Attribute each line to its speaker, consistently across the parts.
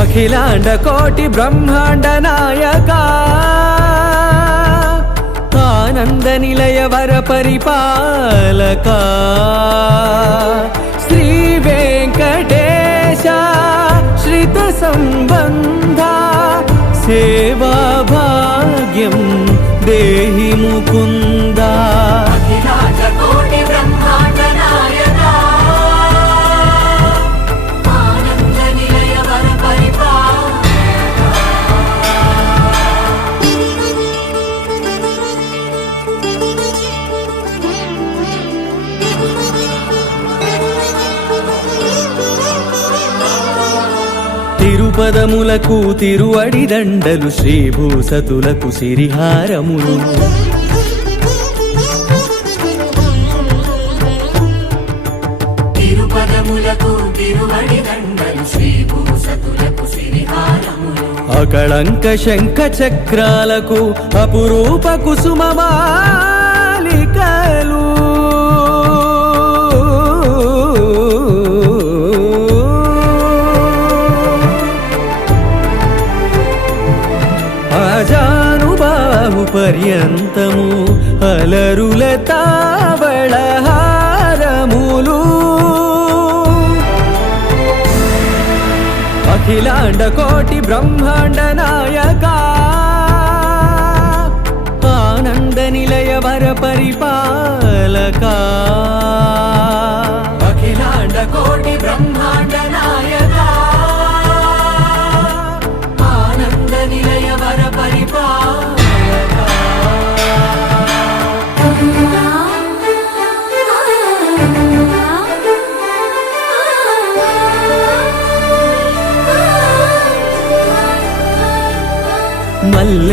Speaker 1: అఖిలాండ కోటి బ్రహ్మాండ నాయకా. ఆనంద నిలయ వర పరిపాలక. శ్రీ వెంకటేశ శ్రిత సంబంధ సేవా భాగ్యం దేహి ముకుంద. తిరుపదములకు తిరువడి దండలు శ్రీభూసతులకు సిరిహారములు.
Speaker 2: తిరుపదములకు శ్రీభూసతులకు సిరిహారములు.
Speaker 1: అకళంక శంఖ చక్రాలకు అపురూప కుసుమమాలికలు రాజానుబాహు పర్యంతము అలరుల తావళహారములు అఖిలాండ కోటి బ్రహ్మాండ నాయక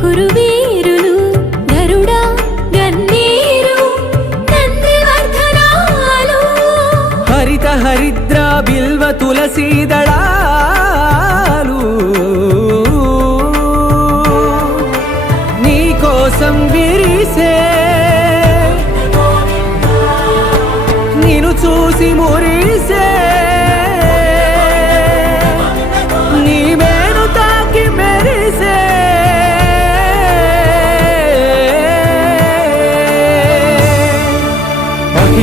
Speaker 3: కురువేరులు గరుడా గన్నేరు నందివర్ధనాలు.
Speaker 1: హరిత హరిద్ర బిల్వ తులసీ దళాలు. నీ కోసం విరిసే నిన్ను చూసి మురిసే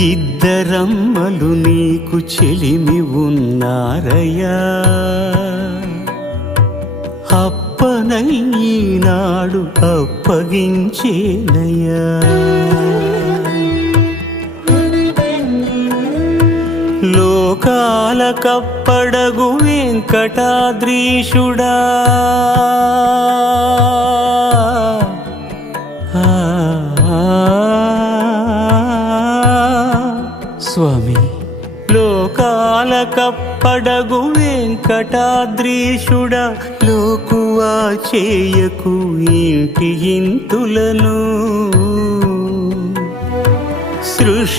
Speaker 4: ఇద్దరమ్మలు నీకు చెలిమి ఉన్నారయ్యా. అప్పనయ్యనాడు అప్పగించేనయ్యా. లోకాల కప్పడగు వెంకటాద్రీషుడా. స్వామి. లోకాల కప్పడగు వెంకటాద్రీషుడా లోకువా చేయకు ఇంటి ఇంతులను? సృష్టి